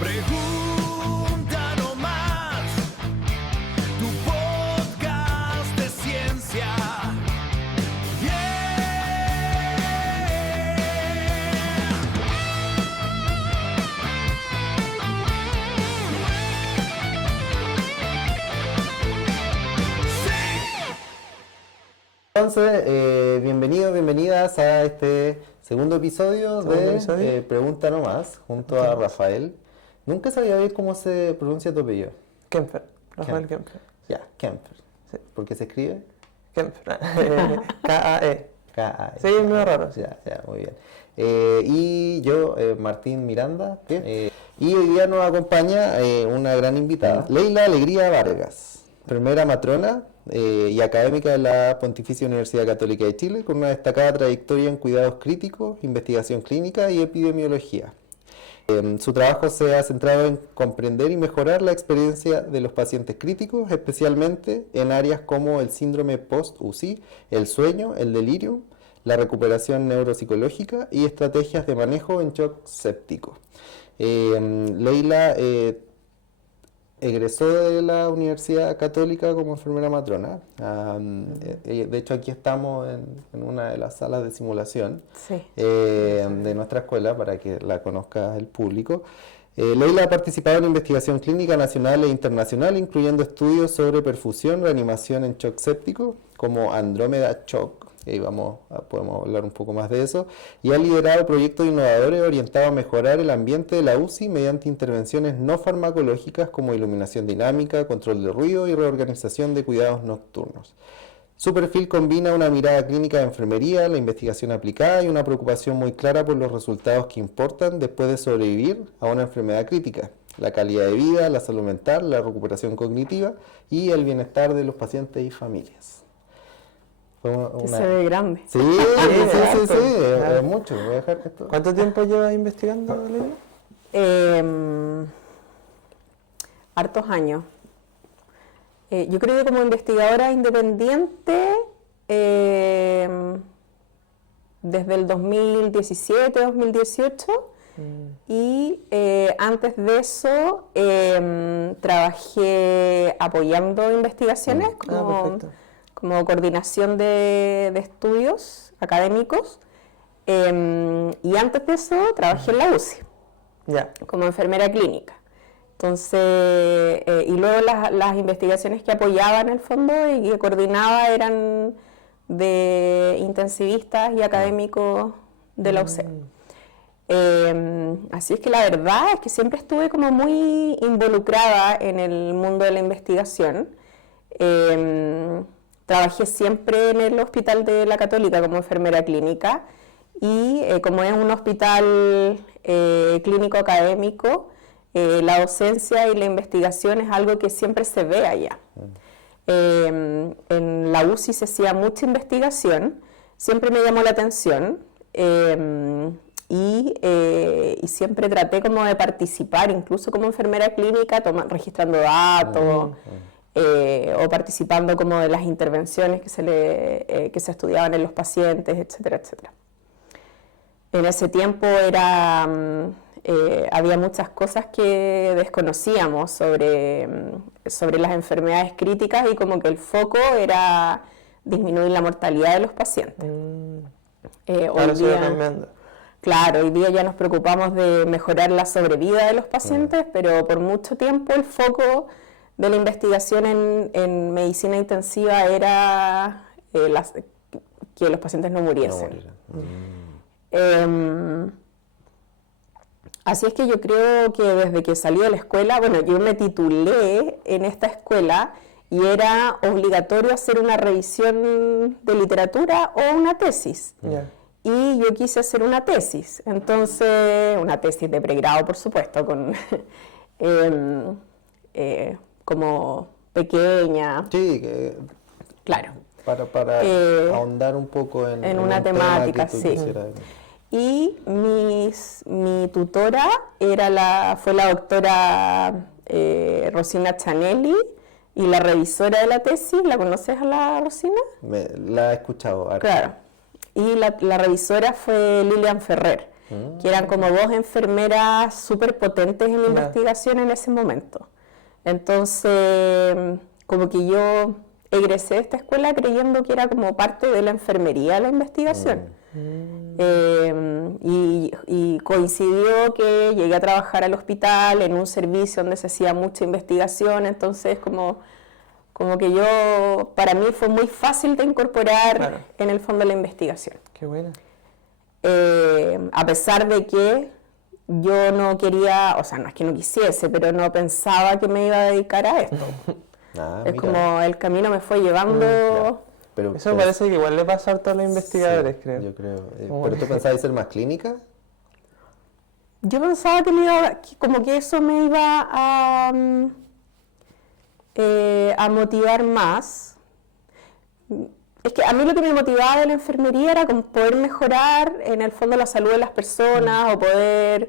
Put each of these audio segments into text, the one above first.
Pregunta nomás, tu podcast de ciencia. Entonces, bienvenidas a este segundo episodio de Pregunta Nomás, junto a Rafael. Nunca sabía bien cómo se pronuncia tu apellido. Kempfer, Rafael Kempfer. Ya, Kempfer. Sí. ¿Por qué se escribe? Kempfer. K-A-E. K-A-E. Sí, es medio raro. Ya, muy bien. Y yo, Martín Miranda. Y hoy día nos acompaña una gran invitada, Leila Alegría Vargas, enfermera matrona y académica de la Pontificia Universidad Católica de Chile, con una destacada trayectoria en cuidados críticos, investigación clínica y epidemiología. Su trabajo se ha centrado en comprender y mejorar la experiencia de los pacientes críticos, especialmente en áreas como el síndrome post-UCI, el sueño, el delirio, la recuperación neuropsicológica y estrategias de manejo en shock séptico. Leila egresó de la Universidad Católica como enfermera matrona. De hecho, aquí estamos en una de las salas de simulación de nuestra escuela para que la conozca el público. Leila ha participado en investigación clínica nacional e internacional, incluyendo estudios sobre perfusión, reanimación en shock séptico, como Andrómeda Shock. Podemos hablar un poco más de eso, y ha liderado proyectos innovadores orientados a mejorar el ambiente de la UCI mediante intervenciones no farmacológicas como iluminación dinámica, control de ruido y reorganización de cuidados nocturnos. Su perfil combina una mirada clínica de enfermería, la investigación aplicada y una preocupación muy clara por los resultados que importan después de sobrevivir a una enfermedad crítica: la calidad de vida, la salud mental, la recuperación cognitiva y el bienestar de los pacientes y familias. Se ve grande. Sí, es mucho. Voy a dejar esto. ¿Cuánto tiempo llevas investigando, Leila? Hartos años. Yo creo que como investigadora independiente, desde el 2017-2018, y antes de eso trabajé apoyando investigaciones como coordinación de estudios académicos, y antes de eso trabajé en la UCI como enfermera clínica. Entonces, y luego las investigaciones que apoyaba en el fondo y que coordinaba eran de intensivistas y académicos de la UC. Así es que la verdad es que siempre estuve como muy involucrada en el mundo de la investigación. Trabajé siempre en el hospital de la Católica como enfermera clínica, y como es un hospital clínico académico, la docencia y la investigación es algo que siempre se ve allá. En la UCI se hacía mucha investigación, siempre me llamó la atención, y siempre traté como de participar, incluso como enfermera clínica, registrando datos, o participando como de las intervenciones que se estudiaban en los pacientes, etcétera, etcétera. En ese tiempo había muchas cosas que desconocíamos sobre las enfermedades críticas, y como que el foco era disminuir la mortalidad de los pacientes. Hoy día ya nos preocupamos de mejorar la sobrevida de los pacientes, pero por mucho tiempo el foco de la investigación en medicina intensiva era que los pacientes no muriesen. Así es que yo creo que desde que salí de la escuela, yo me titulé en esta escuela y era obligatorio hacer una revisión de literatura o una tesis. Y yo quise hacer una tesis, entonces, una tesis de pregrado, por supuesto, con como pequeña. Sí, claro. Para ahondar un poco en una temática, sí. Y mi tutora fue la doctora Rosina Chanelli, y la revisora de la tesis, ¿la conoces a la Rosina? La he escuchado. Claro. Y la revisora fue Lilian Ferrer. que eran como dos enfermeras súper potentes en la investigación en ese momento. Entonces, como que yo egresé de esta escuela creyendo que era como parte de la enfermería la investigación. Y coincidió que llegué a trabajar al hospital en un servicio donde se hacía mucha investigación, entonces como que yo, para mí fue muy fácil de incorporar en el fondo la investigación. Qué buena. A pesar de que yo no quería, o sea, no es que no quisiese, pero no pensaba que me iba a dedicar a esto. Es como el camino me fue llevando... Pero eso parece que igual le pasa a todos los investigadores, sí, creo. Yo creo. ¿Pero tú pensabas ser más clínica? Yo pensaba que como que eso me iba a motivar más. Es que a mí lo que me motivaba de la enfermería era como poder mejorar en el fondo la salud de las personas o poder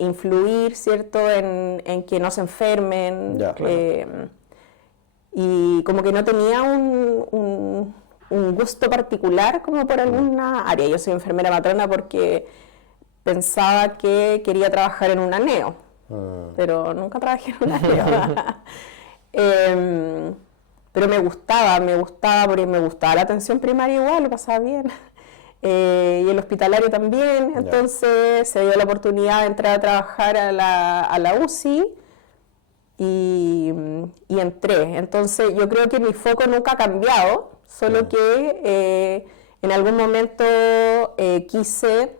influir, ¿cierto?, en que no se enfermen. Ya, claro. Y como que no tenía un gusto particular como por alguna área. Yo soy enfermera matrona porque pensaba que quería trabajar en un aneo, pero nunca trabajé en un aneo. Pero me gustaba porque me gustaba la atención primaria igual, lo pasaba bien. Y el hospitalario también. Entonces se dio la oportunidad de entrar a trabajar a la UCI. Y entré. Entonces yo creo que mi foco nunca ha cambiado, solo que en algún momento quise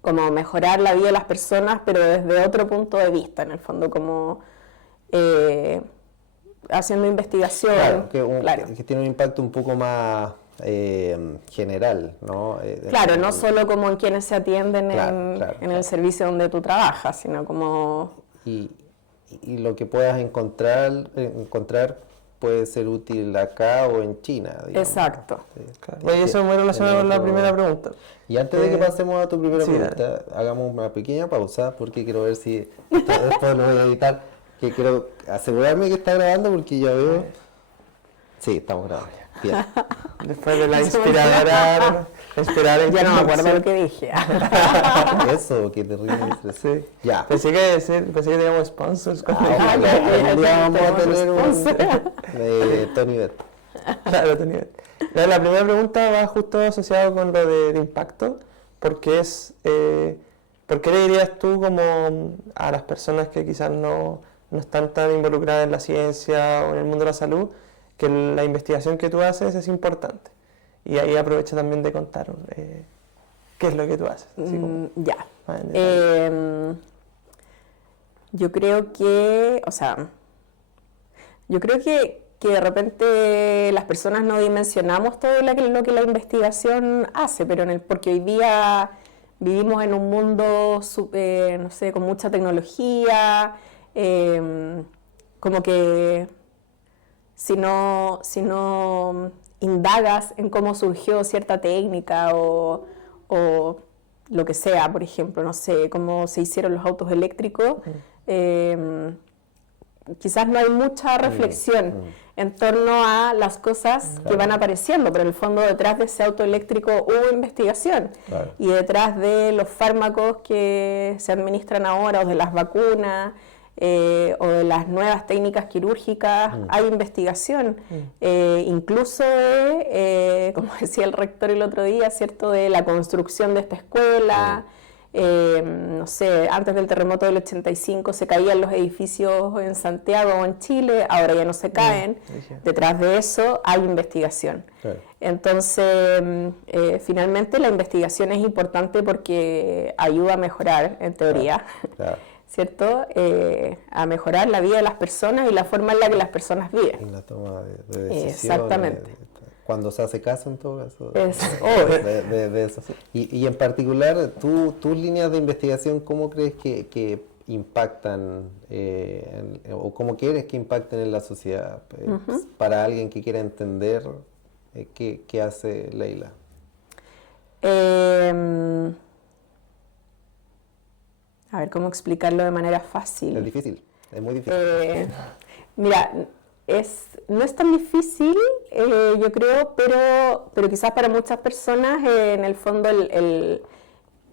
como mejorar la vida de las personas, pero desde otro punto de vista, en el fondo, como haciendo investigación. Claro, que tiene un impacto un poco más general, ¿no? Claro, no solo como en quienes se atienden en el servicio donde tú trabajas, sino como... Y lo que puedas encontrar puede ser útil acá o en China, digamos. Exacto. Sí. Claro. Y eso me relaciona con la primera pregunta. Y antes de que pasemos a tu primera pregunta, hagamos una pequeña pausa porque quiero ver si después lo voy a editar, que quiero asegurarme que está grabando porque ya veo... Sí, estamos grabando. Bien. Después de la inspiradora... Ya no me acuerdo lo que dije. Eso, qué terrible. Sí. Ya. Pensé que teníamos sponsors. Un día vamos a tener un Tony Bet. Claro, Tony Bet. La primera pregunta va justo asociado con lo de impacto, porque ¿por qué le dirías tú como a las personas que quizás no están tan involucradas en la ciencia o en el mundo de la salud, que la investigación que tú haces es importante? Y ahí aprovecho también de contar qué es lo que tú haces. Yo creo que, de repente las personas no dimensionamos todo lo que la investigación hace, pero porque hoy día vivimos en un mundo, con mucha tecnología, como que si no indagas en cómo surgió cierta técnica o lo que sea, por ejemplo, no sé, cómo se hicieron los autos eléctricos, quizás no hay mucha reflexión en torno a las cosas que van apareciendo, pero en el fondo detrás de ese auto eléctrico hubo investigación. Claro. Y detrás de los fármacos que se administran ahora o de las vacunas, o de las nuevas técnicas quirúrgicas, hay investigación, incluso como decía el rector el otro día, ¿cierto?, de la construcción de esta escuela, no sé, antes del terremoto del 85 se caían los edificios en Santiago o en Chile, ahora ya no se caen, detrás de eso hay investigación. Claro. Entonces, finalmente la investigación es importante porque ayuda a mejorar, en teoría, claro. ¿Cierto? A mejorar la vida de las personas y la forma en la que las personas viven. En la toma de decisiones. Exactamente. Cuando se hace caso en todo caso. Es obvio. De eso. Y en particular, tus líneas de investigación, ¿cómo crees que impactan o cómo quieres que impacten en la sociedad? Para alguien que quiera entender qué hace Leila. A ver, ¿cómo explicarlo de manera fácil? Es difícil, es muy difícil. Mira, no es tan difícil, yo creo, pero quizás para muchas personas, en el fondo,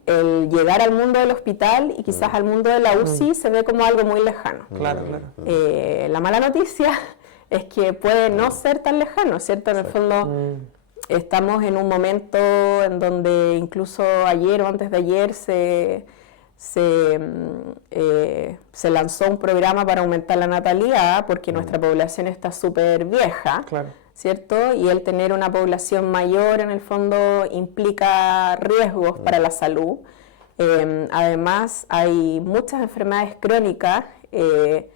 el llegar al mundo del hospital y quizás al mundo de la UCI se ve como algo muy lejano. Claro. La mala noticia es que puede no ser tan lejano, ¿cierto? En el fondo estamos en un momento en donde incluso ayer o antes de ayer se lanzó un programa para aumentar la natalidad porque nuestra población está súper vieja. Claro. ¿Cierto? Y el tener una población mayor en el fondo implica riesgos para la salud. Además, hay muchas enfermedades crónicas. El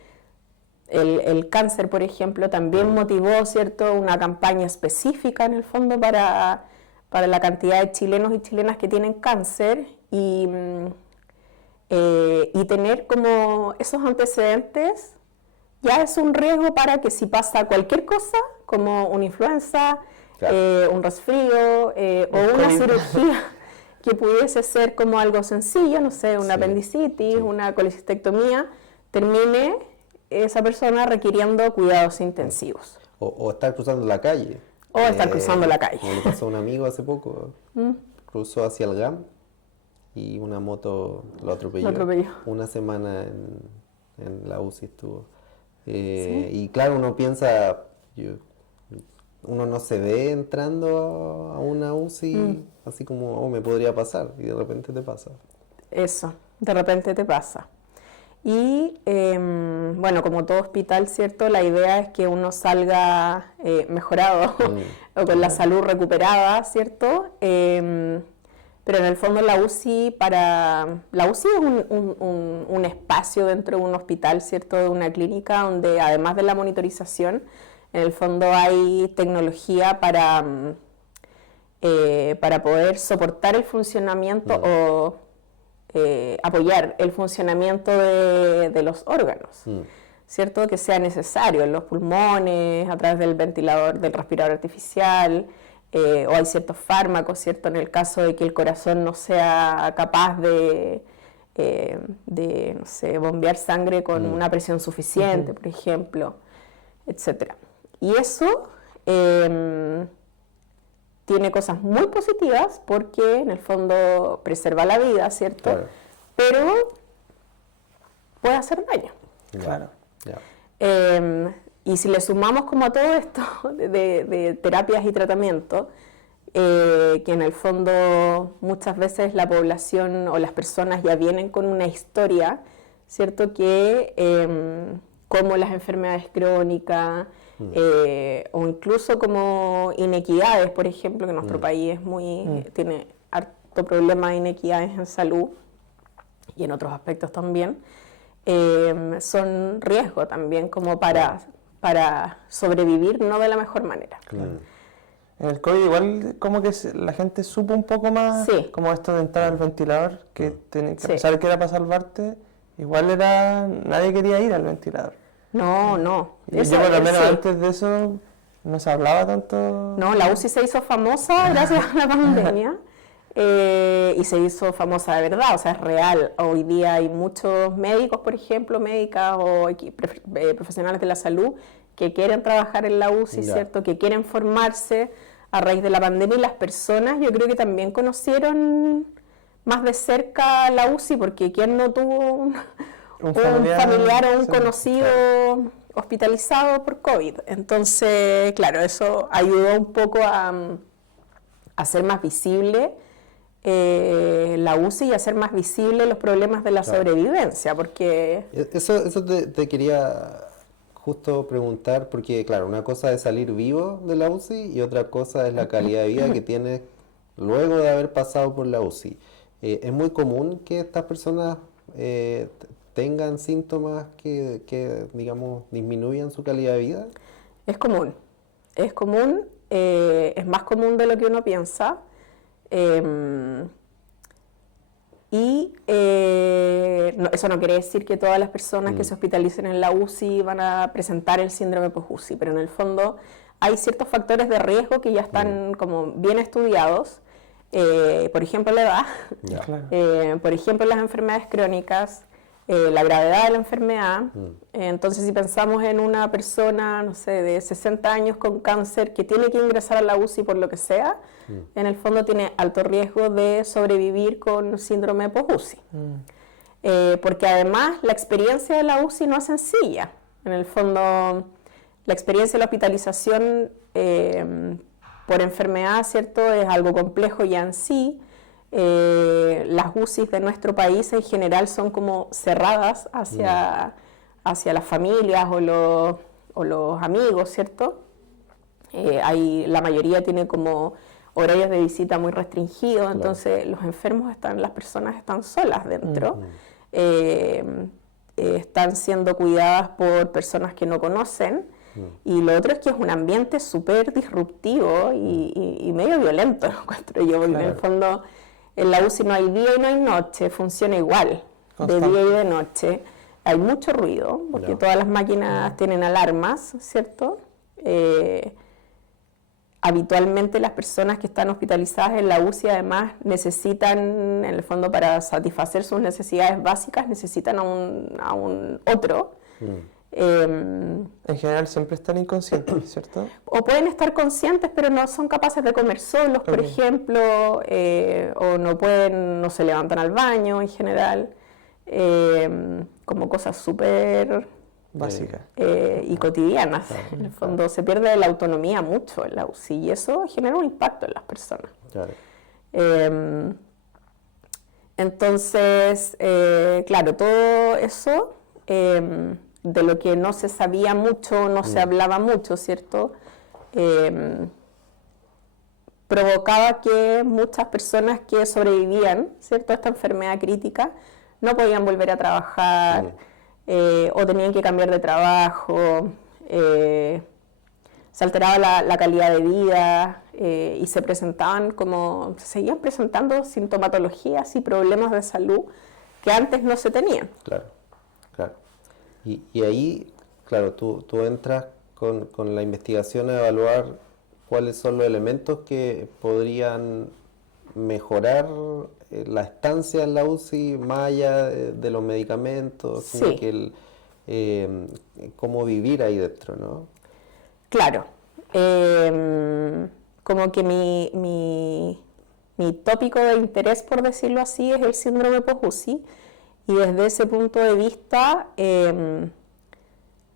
cáncer, por ejemplo, también motivó, ¿cierto?, una campaña específica en el fondo para la cantidad de chilenos y chilenas que tienen cáncer y tener como esos antecedentes ya es un riesgo para que si pasa cualquier cosa, como una influenza, un resfrío o una cirugía que pudiese ser como algo sencillo, no sé, una apendicitis, una colecistectomía, termine esa persona requiriendo cuidados intensivos. O estar cruzando la calle. O estar cruzando la calle. Como le pasó a un amigo hace poco, cruzó hacia el GAM y una moto lo atropelló. Una semana en la UCI estuvo. Y claro, uno piensa, uno no se ve entrando a una UCI así como, me podría pasar, y de repente te pasa. Eso, de repente te pasa. Y bueno, como todo hospital, ¿cierto? La idea es que uno salga mejorado o con la salud recuperada, ¿cierto? Pero en el fondo la UCI es un espacio dentro de un hospital, ¿cierto? De una clínica donde además de la monitorización, en el fondo hay tecnología para poder soportar el funcionamiento o apoyar el funcionamiento de los órganos, ¿cierto? Que sea necesario en los pulmones, a través del ventilador, del respirador artificial. O hay ciertos fármacos, ¿cierto? En el caso de que el corazón no sea capaz de no sé, bombear sangre con una presión suficiente, por ejemplo, etc. Y eso tiene cosas muy positivas porque en el fondo preserva la vida, ¿cierto? Claro. Pero puede hacer daño. Claro. Y si le sumamos como a todo esto de terapias y tratamientos, que en el fondo muchas veces la población o las personas ya vienen con una historia, ¿cierto? Que como las enfermedades crónicas o incluso como inequidades, por ejemplo, que nuestro país es tiene harto problema de inequidades en salud y en otros aspectos también, son riesgo también como para sobrevivir no de la mejor manera. Claro. En el COVID igual como que la gente supo un poco más como esto de entrar al ventilador, que a pesar que era para salvarte, igual nadie quería ir al ventilador. No. Y yo por lo menos antes de eso no se hablaba tanto. No, la UCI se hizo famosa gracias a la pandemia. Y se hizo famosa de verdad, o sea, es real. Hoy día hay muchos médicos, por ejemplo, médicas o profesionales de la salud que quieren trabajar en la UCI, ¿cierto? Que quieren formarse a raíz de la pandemia, y las personas yo creo que también conocieron más de cerca la UCI, porque ¿quién no tuvo un familiar o un conocido hospitalizado por COVID? Entonces, claro, eso ayudó un poco a hacer más visible la UCI y hacer más visible los problemas de la sobrevivencia, porque... Eso te quería justo preguntar, porque claro, una cosa es salir vivo de la UCI y otra cosa es la calidad de vida que tienes luego de haber pasado por la UCI. ¿Es muy común que estas personas tengan síntomas que digamos, disminuyan su calidad de vida? Es común, es más común de lo que uno piensa. Eso no quiere decir que todas las personas que se hospitalicen en la UCI van a presentar el síndrome post-UCI, pero en el fondo hay ciertos factores de riesgo que ya están como bien estudiados, por ejemplo la edad, por ejemplo las enfermedades crónicas, la gravedad de la enfermedad. Entonces, si pensamos en una persona, no sé, de 60 años con cáncer que tiene que ingresar a la UCI por lo que sea, en el fondo tiene alto riesgo de sobrevivir con síndrome post-UCI. Porque además la experiencia de la UCI no es sencilla. En el fondo, la experiencia de la hospitalización por enfermedad, ¿cierto?, es algo complejo ya en sí. Las UCIs de nuestro país en general son como cerradas hacia las familias o los amigos, ¿cierto? La mayoría tiene como horarios de visita muy restringidos, entonces los enfermos las personas están solas dentro, están siendo cuidadas por personas que no conocen, y lo otro es que es un ambiente súper disruptivo y medio violento, lo encuentro yo, porque en el fondo en la UCI no hay día y no hay noche, funciona igual, de día y de noche. Hay mucho ruido, porque todas las máquinas tienen alarmas, ¿cierto? Habitualmente las personas que están hospitalizadas en la UCI además necesitan, en el fondo para satisfacer sus necesidades básicas, necesitan a un otro. En general siempre están inconscientes, ¿cierto? O pueden estar conscientes, pero no son capaces de comer solos, por ejemplo, o no se levantan al baño en general, como cosas súper básicas y cotidianas. En el fondo se pierde la autonomía mucho en la UCI y eso genera un impacto en las personas. Entonces, claro, todo eso de lo que no se sabía mucho, no se hablaba mucho, ¿cierto? Provocaba que muchas personas que sobrevivían, ¿cierto?, a esta enfermedad crítica, no podían volver a trabajar, o tenían que cambiar de trabajo, se alteraba la calidad de vida, y se seguían presentando sintomatologías y problemas de salud que antes no se tenían. Claro. Y ahí, claro, tú entras con la investigación a evaluar cuáles son los elementos que podrían mejorar la estancia en la UCI más allá de los medicamentos, sino que cómo vivir ahí dentro, ¿no? Claro. Como que mi tópico de interés, por decirlo así, es el síndrome post-UCI. Y desde ese punto de vista,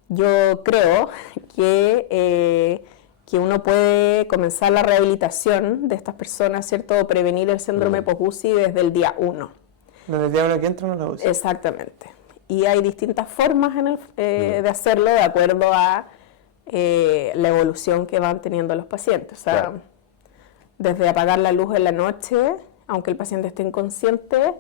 yo creo que uno puede comenzar la rehabilitación de estas personas, ¿cierto? O prevenir el síndrome post-UCI desde el día 1. Desde el día 1 que entran a la UCI. Exactamente. Y hay distintas formas de hacerlo de acuerdo a la evolución que van teniendo los pacientes. O sea, desde apagar la luz en la noche, aunque el paciente esté inconsciente,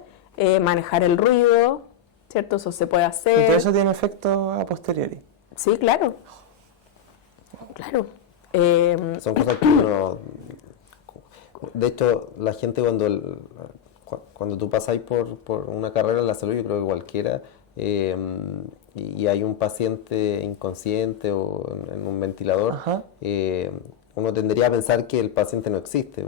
manejar el ruido, ¿cierto? Eso se puede hacer. ¿Y todo eso tiene efecto a posteriori? Sí, claro. Claro. Son cosas que uno... De hecho, la gente cuando tú pasáis por una carrera en la salud, yo creo que cualquiera, y hay un paciente inconsciente o en un ventilador, uno tendría a pensar que el paciente no existe.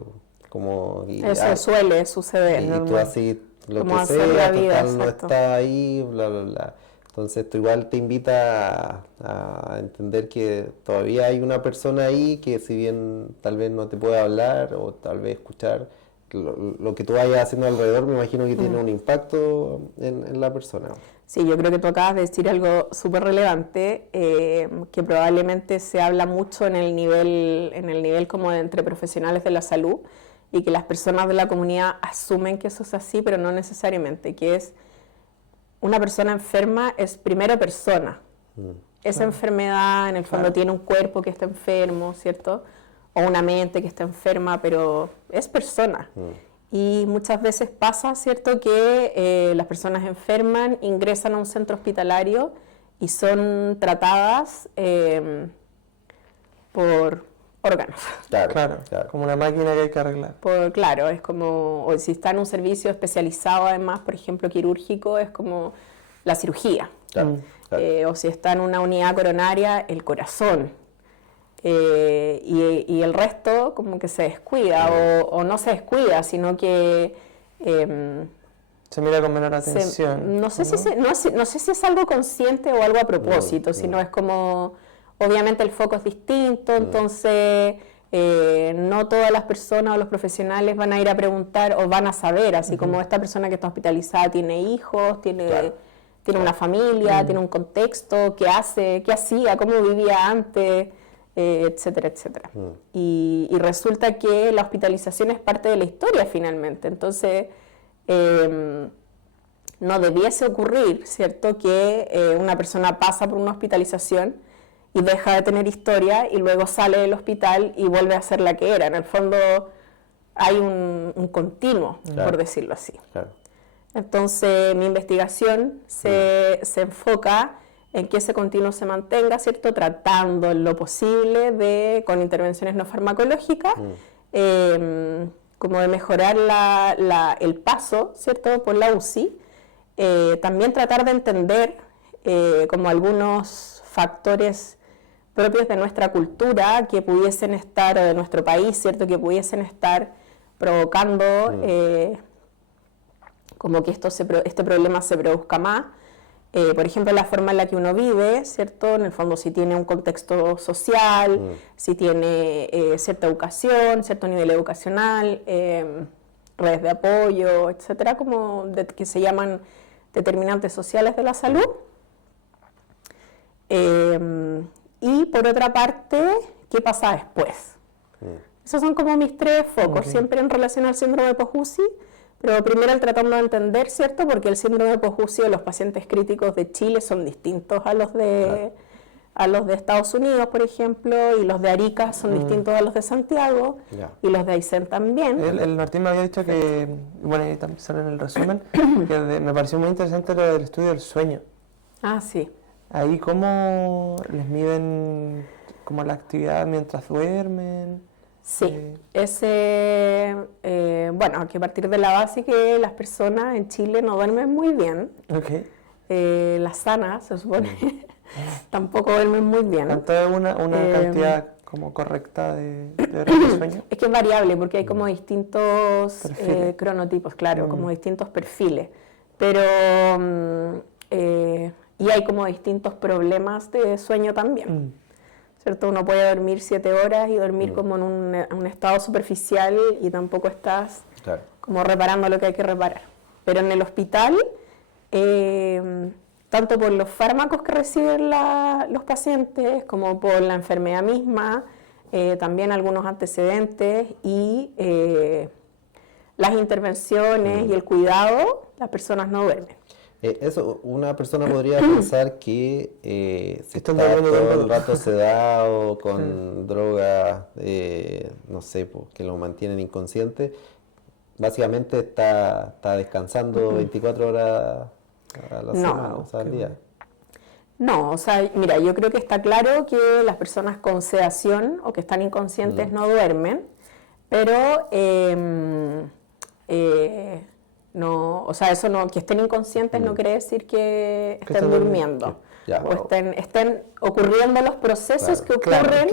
Eso suele suceder. Y tú así, lo como que sea, vida, total, no está ahí, bla, bla, bla. Entonces esto igual te invita a entender que todavía hay una persona ahí que si bien tal vez no te puede hablar o tal vez escuchar, lo que tú vayas haciendo alrededor me imagino que tiene un impacto en la persona. Sí, yo creo que tú acabas de decir algo súper relevante, que probablemente se habla mucho en el nivel como de entre profesionales de la salud y que las personas de la comunidad asumen que eso es así, pero no necesariamente, que es una persona enferma es primero persona. Esa enfermedad en el fondo tiene un cuerpo que está enfermo, ¿cierto? O una mente que está enferma, pero es persona. Y muchas veces pasa, ¿cierto?, que las personas enferman, ingresan a un centro hospitalario y son tratadas por órganos. Claro, como una máquina que hay que arreglar. Claro, es como, o si está en un servicio especializado además, por ejemplo, quirúrgico, es como la cirugía. O si está en una unidad coronaria, el corazón. Y el resto como que se descuida o no se descuida, sino que Se mira con menor atención. No sé si es algo consciente o algo a propósito, sino es como, obviamente el foco es distinto, entonces no todas las personas o los profesionales van a ir a preguntar o van a saber, así como esta persona que está hospitalizada tiene hijos, tiene una familia, tiene un contexto, qué hace, qué hacía, cómo vivía antes, etcétera, etcétera. Y resulta que la hospitalización es parte de la historia finalmente, entonces no debiese ocurrir, ¿cierto?, que una persona pasa por una hospitalización y deja de tener historia y luego sale del hospital y vuelve a ser la que era. En el fondo hay un continuo, por decirlo así. Claro. Entonces mi investigación se enfoca en que ese continuo se mantenga, ¿cierto?, tratando en lo posible con intervenciones no farmacológicas, como de mejorar el paso, ¿cierto?, por la UCI. También tratar de entender como algunos factores propios de nuestra cultura que pudiesen estar, o de nuestro país, ¿cierto?, que pudiesen estar provocando como que este problema se produzca más. Por ejemplo, la forma en la que uno vive, ¿cierto?, en el fondo si tiene un contexto social, si tiene cierta educación, cierto nivel educacional, redes de apoyo, etcétera, que se llaman determinantes sociales de la salud. Y por otra parte, ¿qué pasa después? Esos son como mis tres focos, siempre en relación al síndrome post-UCI, pero primero tratando de entender, ¿cierto? Porque el síndrome post-UCI de los pacientes críticos de Chile son distintos a los de Estados Unidos, por ejemplo, y los de Arica son distintos a los de Santiago, y los de Aysén también. El Martín me había dicho que, bueno, ahí también sale en el resumen, que me pareció muy interesante lo del estudio del sueño. Ah, sí. Ahí, ¿cómo les miden como la actividad mientras duermen? Sí, bueno, hay que partir de la base que las personas en Chile no duermen muy bien. Las sanas, se supone, tampoco duermen muy bien. ¿Tanto es una cantidad como correcta de sueño? Es que es variable porque hay como distintos cronotipos, claro, como distintos perfiles. Pero y hay como distintos problemas de sueño también, ¿cierto? Uno puede dormir 7 horas y dormir como en un estado superficial y tampoco estás como reparando lo que hay que reparar. Pero en el hospital, tanto por los fármacos que reciben los pacientes como por la enfermedad misma, también algunos antecedentes y las intervenciones y el cuidado, las personas no duermen. Eso, una persona podría pensar que si está todo el rato sedado con drogas, no sé, que lo mantienen inconsciente, básicamente está descansando 24 horas a la semana, o sea, al día. No, o sea, mira, yo creo que está claro que las personas con sedación o que están inconscientes no duermen, pero no, o sea, eso no, que estén inconscientes no quiere decir que estén durmiendo. O estén ocurriendo los procesos que ocurren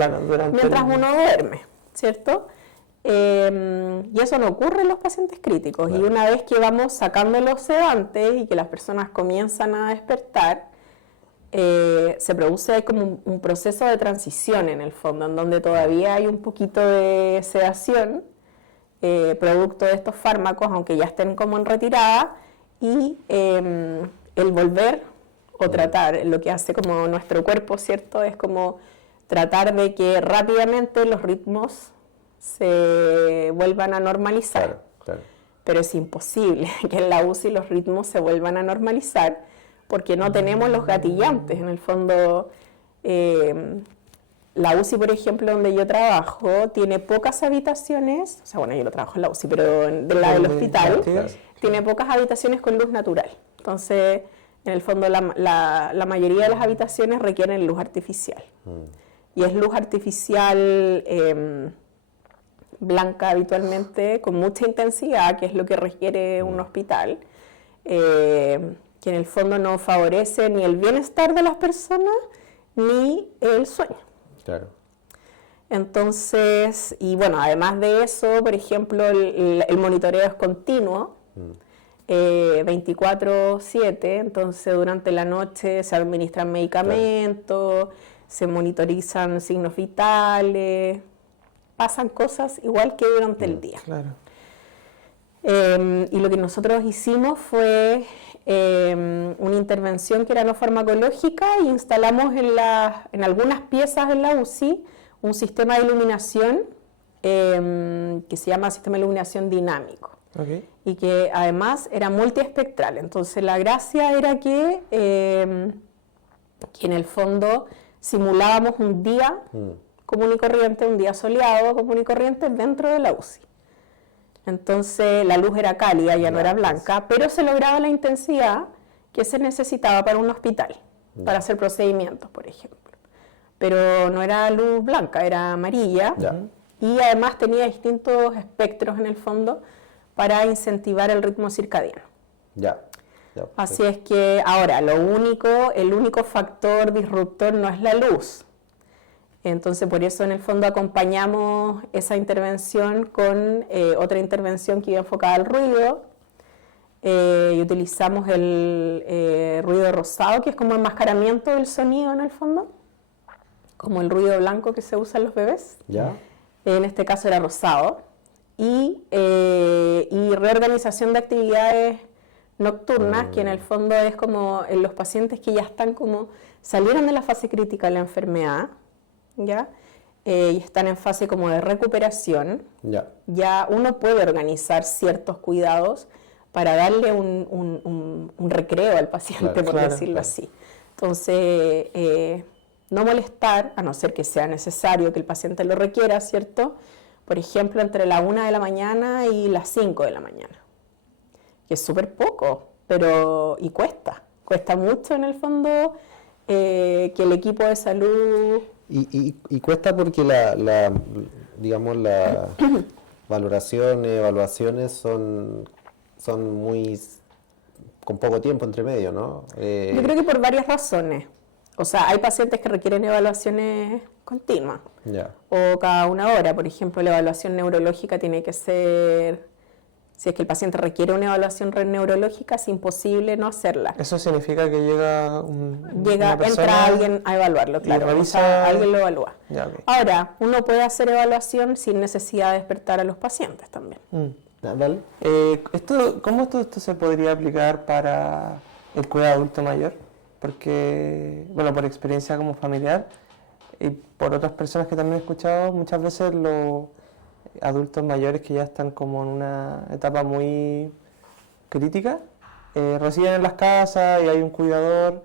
mientras uno duerme, ¿cierto? Y eso no ocurre en los pacientes críticos. Y una vez que vamos sacando los sedantes y que las personas comienzan a despertar, se produce como un proceso de transición en el fondo, en donde todavía hay un poquito de sedación, producto de estos fármacos, aunque ya estén como en retirada, y el volver o tratar, lo que hace como nuestro cuerpo, ¿cierto? Es como tratar de que rápidamente los ritmos se vuelvan a normalizar. Pero es imposible que en la UCI los ritmos se vuelvan a normalizar porque no tenemos los gatillantes. En el fondo, la UCI, por ejemplo, donde yo trabajo, tiene pocas habitaciones, o sea, bueno, yo no trabajo en la UCI, pero de la del hospital, tiene pocas habitaciones con luz natural. Entonces, en el fondo, la mayoría de las habitaciones requieren luz artificial. Y es luz artificial blanca habitualmente, con mucha intensidad, que es lo que requiere un hospital, que en el fondo no favorece ni el bienestar de las personas, ni el sueño. Entonces, y bueno, además de eso, por ejemplo, el monitoreo es continuo. 24/7, entonces durante la noche se administran medicamentos, se monitorizan signos vitales, pasan cosas igual que durante el día. Claro. Y lo que nosotros hicimos fue una intervención que era no farmacológica y instalamos en algunas piezas en la UCI un sistema de iluminación que se llama sistema de iluminación dinámico. Okay. Y que además era multiespectral. Entonces la gracia era que en el fondo simulábamos un día común y corriente, un día soleado común y corriente dentro de la UCI. Entonces la luz era cálida, ya no era blanca, pero se lograba la intensidad que se necesitaba para un hospital, para hacer procedimientos, por ejemplo. Pero no era luz blanca, era amarilla, y además tenía distintos espectros en el fondo para incentivar el ritmo circadiano. Así es que ahora el único factor disruptor no es la luz. Entonces por eso en el fondo acompañamos esa intervención con otra intervención que iba enfocada al ruido y utilizamos el ruido rosado, que es como enmascaramiento del sonido en el fondo, como el ruido blanco que se usa en los bebés. En este caso era rosado. Y reorganización de actividades nocturnas, que en el fondo es como en los pacientes que ya están como, salieron de la fase crítica de la enfermedad, ¿ya? Y están en fase como de recuperación, ya uno puede organizar ciertos cuidados para darle un recreo al paciente, por decirlo así. Entonces, no molestar, a no ser que sea necesario, que el paciente lo requiera, ¿cierto?, por ejemplo, entre la 1 de la mañana y las 5 de la mañana, que es súper poco, y cuesta mucho en el fondo que el equipo de salud... Y cuesta porque las valoraciones, evaluaciones son muy con poco tiempo entre medio, ¿no? Yo creo que por varias razones. O sea, hay pacientes que requieren evaluaciones continuas, o cada 1 hora. Por ejemplo, la evaluación neurológica tiene que ser, si es que el paciente requiere una evaluación neurológica, es imposible no hacerla. ¿Eso significa que llega una persona, entra alguien a evaluarlo, claro, o sea, alguien lo evalúa. Ahora, uno puede hacer evaluación sin necesidad de despertar a los pacientes también. ¿Vale? ¿Cómo esto se podría aplicar para el cuidado adulto mayor? Porque, bueno, por experiencia como familiar y por otras personas que también he escuchado, muchas veces los adultos mayores que ya están como en una etapa muy crítica, residen en las casas y hay un cuidador,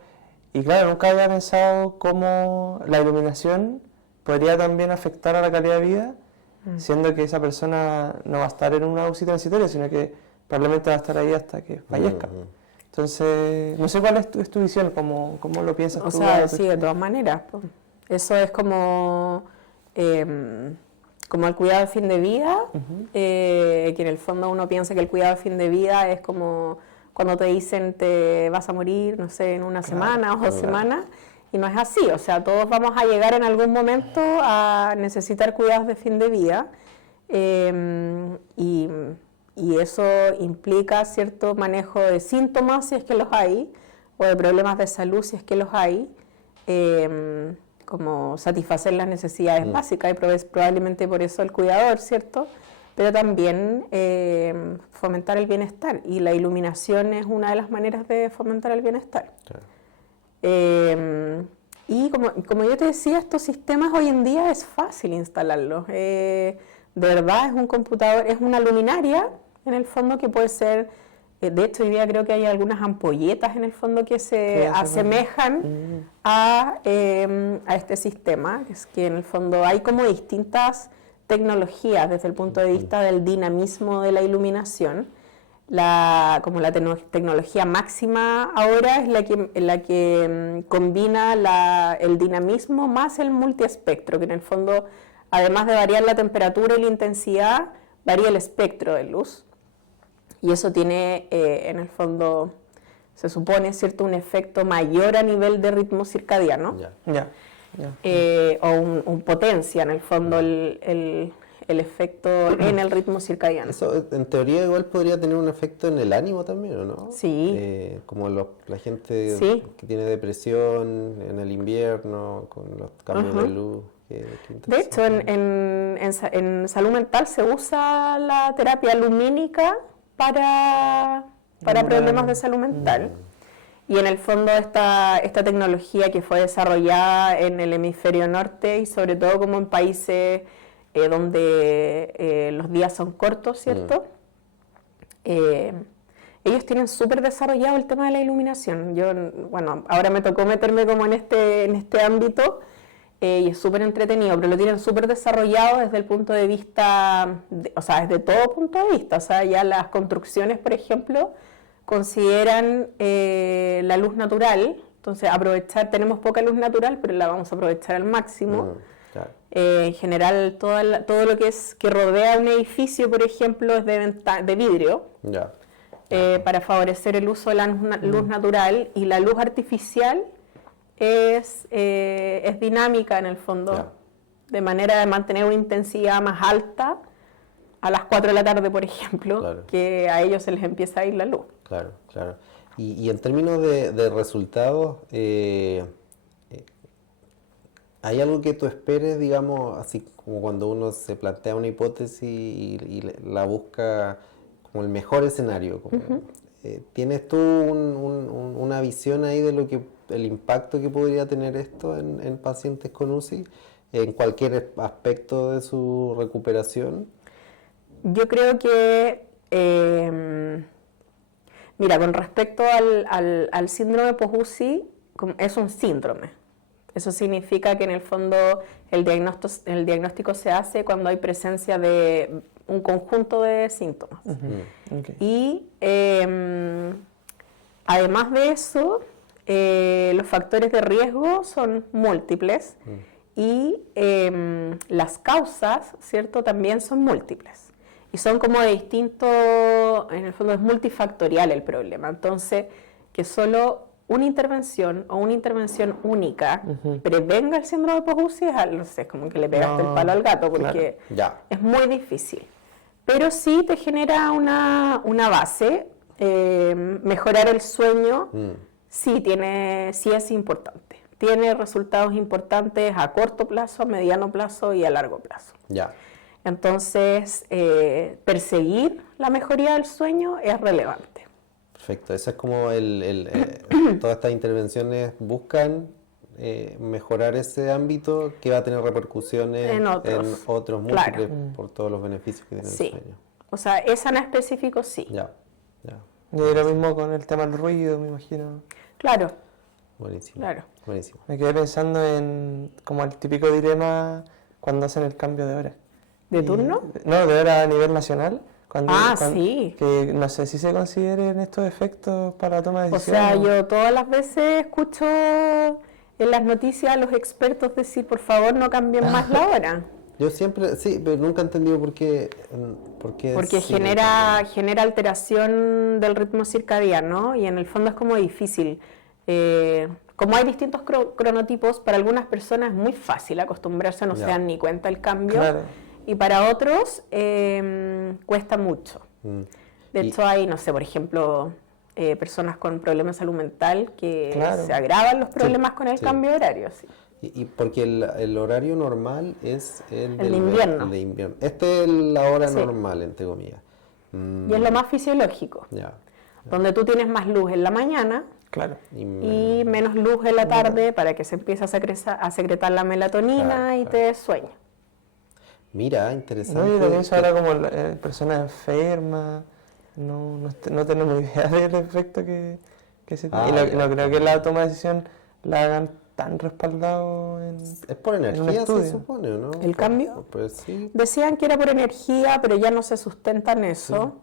y claro, nunca había pensado cómo la iluminación podría también afectar a la calidad de vida, siendo que esa persona no va a estar en una UCI transitoria, sino que probablemente va a estar ahí hasta que fallezca. Entonces, no sé cuál es tu visión, cómo lo piensas tú. O sea, sí, de todas maneras. Eso es como el cuidado de fin de vida, que en el fondo uno piensa que el cuidado de fin de vida es como cuando te dicen te vas a morir, no sé, en una semana o 2 semanas, y no es así. O sea, todos vamos a llegar en algún momento a necesitar cuidados de fin de vida, y eso implica cierto manejo de síntomas, si es que los hay, o de problemas de salud, si es que los hay, como satisfacer las necesidades básicas, y probablemente por eso el cuidador, ¿cierto? Pero también fomentar el bienestar, y la iluminación es una de las maneras de fomentar el bienestar. Y como yo te decía, estos sistemas hoy en día es fácil instalarlos. De verdad, es un computador, es una luminaria, en el fondo, que puede ser, de hecho hoy día creo que hay algunas ampolletas en el fondo que se asemejan a este sistema, es que en el fondo hay como distintas tecnologías desde el punto de vista del dinamismo de la iluminación. Como la tecnología máxima ahora es la que combina el dinamismo más el multiespectro, que en el fondo, además de variar la temperatura y la intensidad, varía el espectro de luz. Y eso tiene, en el fondo, se supone, ¿cierto?, un efecto mayor a nivel de ritmo circadiano, o un potencia, en el fondo, el el efecto en el ritmo circadiano. Eso en teoría igual podría tener un efecto en el ánimo también, ¿o no? Sí. Como la gente Sí. que tiene depresión en el invierno, con los cambios de luz. De hecho, en salud mental se usa la terapia lumínica para problemas de salud mental. Y en el fondo esta tecnología que fue desarrollada en el hemisferio norte y sobre todo como en países donde los días son cortos, ¿cierto? Ellos tienen súper desarrollado el tema de la iluminación. Ahora me tocó meterme como en este ámbito y es súper entretenido, pero lo tienen súper desarrollado desde el punto de vista, desde todo punto de vista. O sea, ya las construcciones, por ejemplo, consideran la luz natural. Entonces, tenemos poca luz natural, pero la vamos a aprovechar al máximo. Claro. En general, todo lo que rodea un edificio, por ejemplo, es de vidrio. Ya. Para favorecer el uso de la luz natural, y la luz artificial es dinámica en el fondo, de manera de mantener una intensidad más alta a las 4 de la tarde, por ejemplo, Claro. que a ellos se les empieza a ir la luz. Claro, claro. Y en términos de resultados, ¿hay algo que tú esperes, digamos, así como cuando uno se plantea una hipótesis y la busca como el mejor escenario? ¿Tienes tú una visión ahí de el impacto que podría tener esto en pacientes con UCI, en cualquier aspecto de su recuperación? Yo creo que, mira, con respecto al síndrome post-UCI, es un síndrome. Eso significa que en el fondo el diagnóstico se hace cuando hay presencia de un conjunto de síntomas. Okay. Y además de eso, los factores de riesgo son múltiples y las causas, ¿cierto?, también son múltiples. Y son como de distinto, en el fondo es multifactorial el problema. Entonces, que solo una intervención o una intervención única prevenga el síndrome post-UCI es como que le pegaste el palo al gato, porque es muy difícil. Pero sí te genera una base. Mejorar el sueño sí es importante. Tiene resultados importantes a corto plazo, a mediano plazo y a largo plazo. Entonces, perseguir la mejoría del sueño es relevante. Perfecto, eso es como todas estas intervenciones buscan mejorar ese ámbito que va a tener repercusiones en otros múltiples por todos los beneficios que tiene el sueño. O sea, esa en específico sí. Y lo mismo con el tema del ruido, me imagino. Claro. Buenísimo. Claro. Buenísimo. Me quedé pensando en como el típico dilema cuando hacen el cambio de hora. ¿De turno? No, de hora a nivel nacional. Sí. Que no sé si se consideren estos efectos para la toma de O decisiones. sea, yo todas las veces escucho en las noticias a los expertos decir, por favor, no cambien más la hora. Yo siempre, sí, pero nunca he entendido por qué. Porque genera alteración del ritmo circadiano y en el fondo es como difícil. Como hay distintos cronotipos, para algunas personas es muy fácil acostumbrarse, no se dan ni cuenta el cambio. Claro. Y para otros cuesta mucho. De hecho hay, no sé, por ejemplo, personas con problemas de salud mental que se agravan los problemas con el cambio de horario. Sí. Y porque el horario normal es el de invierno. Esta es la hora normal, entre comillas. Y es lo más fisiológico. Donde tú tienes más luz en la mañana y menos luz en la tarde para que se empiece a secretar la melatonina y te des sueño. Mira, interesante. No, yo lo pienso ahora como personas enfermas, no tenemos idea del efecto que se tiene. Y no creo que la toma de decisión la hagan tan respaldado es por energía, se supone, ¿no? ¿El cambio? Pues sí. Decían que era por energía, pero ya no se sustenta en eso.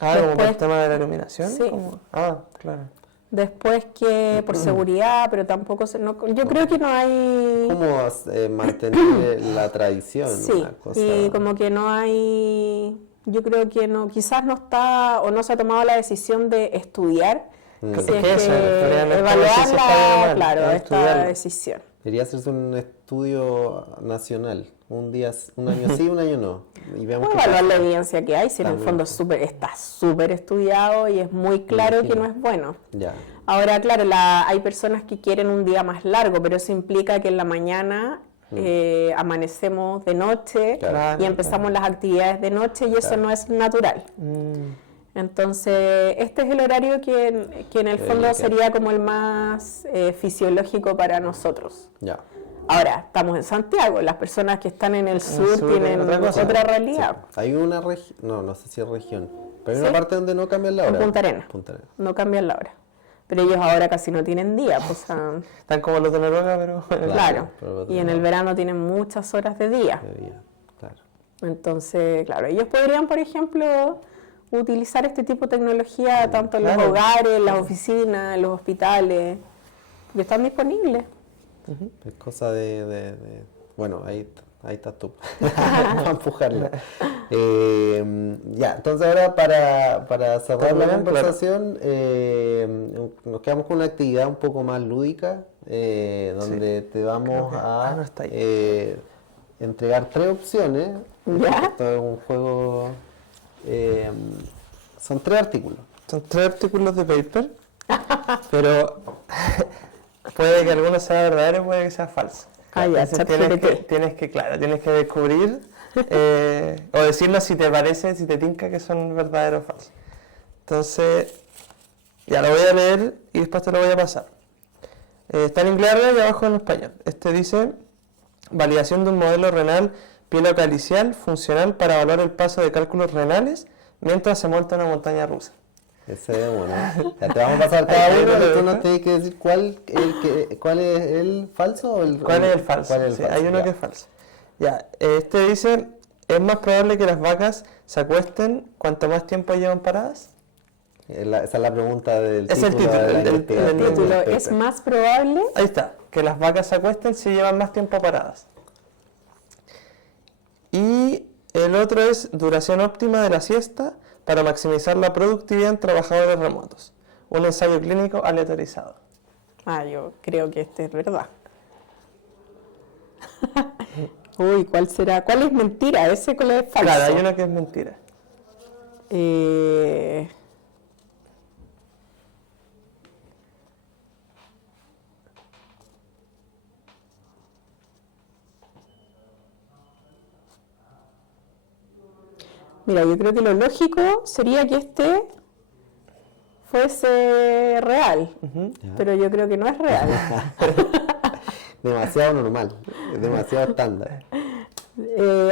Como por el tema de la iluminación. Sí. Claro. Después que por seguridad, pero tampoco yo creo que no hay... ¿Cómo mantener la tradición? Sí, una cosa... y como que no hay... Yo creo que no, quizás no está o no se ha tomado la decisión de estudiar, evaluar esta decisión. Debería hacerse un estudio nacional, un año sí, un año no. Y veamos qué evaluar pasa. la evidencia que hay, si en el fondo está súper estudiado y es muy claro que no es bueno. Ya. Ahora, claro, hay personas que quieren un día más largo, pero eso implica que en la mañana amanecemos de noche Claro. y empezamos las actividades de noche y eso no es natural. Entonces, este es el horario que en el fondo sería como el más fisiológico para nosotros. Ya. Ahora, estamos en Santiago, las personas que están en el sur sur tienen es otra cosa. otra realidad. Sí. Hay una región, no sé si es región, pero hay Sí. una parte donde no cambian la En hora. Punta Arenas. Punta Arenas. No cambian la hora. Pero ellos ahora casi no tienen día, pues, Están como los de Noruega, pero... claro. pero Y en el verano tienen muchas horas de día. Claro. Entonces, claro, ellos podrían, por ejemplo, utilizar este tipo de tecnología tanto en los Claro. hogares, en las oficinas, en los hospitales, que están disponibles. Es cosa bueno, ahí estás tú, para empujarla. Ya, entonces ahora para cerrar la Terminar, conversación, nos quedamos con una actividad un poco más lúdica, donde te vamos a no está ahí. entregar 3 opciones. ¿Ya? Esto es un juego, son 3 artículos. Son 3 artículos de paper, pero puede que alguno sea verdadero, puede que sea falso. Ah, ya, Entonces ChatGPT. tienes que descubrir o decirnos si te parece, si te tinca que son verdaderos o falsos. Entonces, ya lo voy a leer y después te lo voy a pasar. Está en inglés y abajo en español. Este dice: validación de un modelo renal pielocalicial funcional para evaluar el paso de cálculos renales mientras se monta una montaña rusa. Ese es bueno. Ya te vamos a pasar cada uno y tú nos tienes que decir cuál es el falso o ¿Cuál es el falso? ¿Cuál es el Sí, falso? hay uno Ya. que es falso. Ya, este dice: ¿es más probable que las vacas se acuesten cuanto más tiempo llevan paradas? Esa es la pregunta del Es el título, de la el investigación del Título, paper. ¿es más probable? Ahí está, que las vacas se acuesten si llevan más tiempo paradas. Y el otro es duración óptima de la siesta para maximizar la productividad en trabajadores remotos. Un ensayo clínico aleatorizado. Ah, yo creo que este es verdad. Uy, ¿cuál será? ¿Cuál es mentira? ¿Ese cuál es falso? Claro, hay uno que es mentira. Mira, yo creo que lo lógico sería que este fuese real, pero yo creo que no es real. Demasiado normal, es demasiado estándar.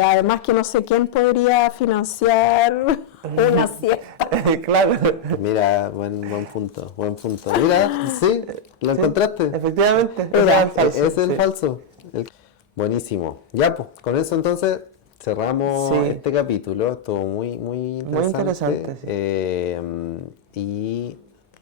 Además que no sé quién podría financiar una siesta. Claro. Mira, buen punto, buen punto. Mira, sí, lo encontraste. Efectivamente, Era, ese Es el sí. falso. Buenísimo. Ya, pues, con eso entonces cerramos Sí. este capítulo. Estuvo muy interesante. interesante, sí. Y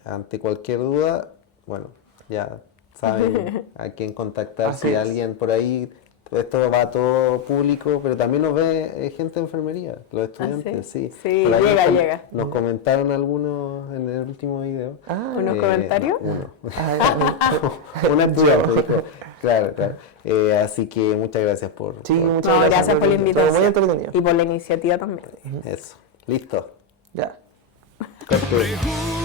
ante cualquier duda, bueno, ya saben a quién contactar. Así Si es. alguien por ahí, esto va a todo público, pero también nos ve gente de enfermería, los estudiantes, sí. Sí, Por ahí llega. nos comentaron algunos en el último video. ¿Unos comentarios? No, uno. Ah, Una estudiante dijo, claro. Así que muchas gracias por sí, por muchas No, gracias. gracias por la Estuvo invitación. muy entretenido. Y por la iniciativa también. eso. Listo. Ya. Corte. Pregunta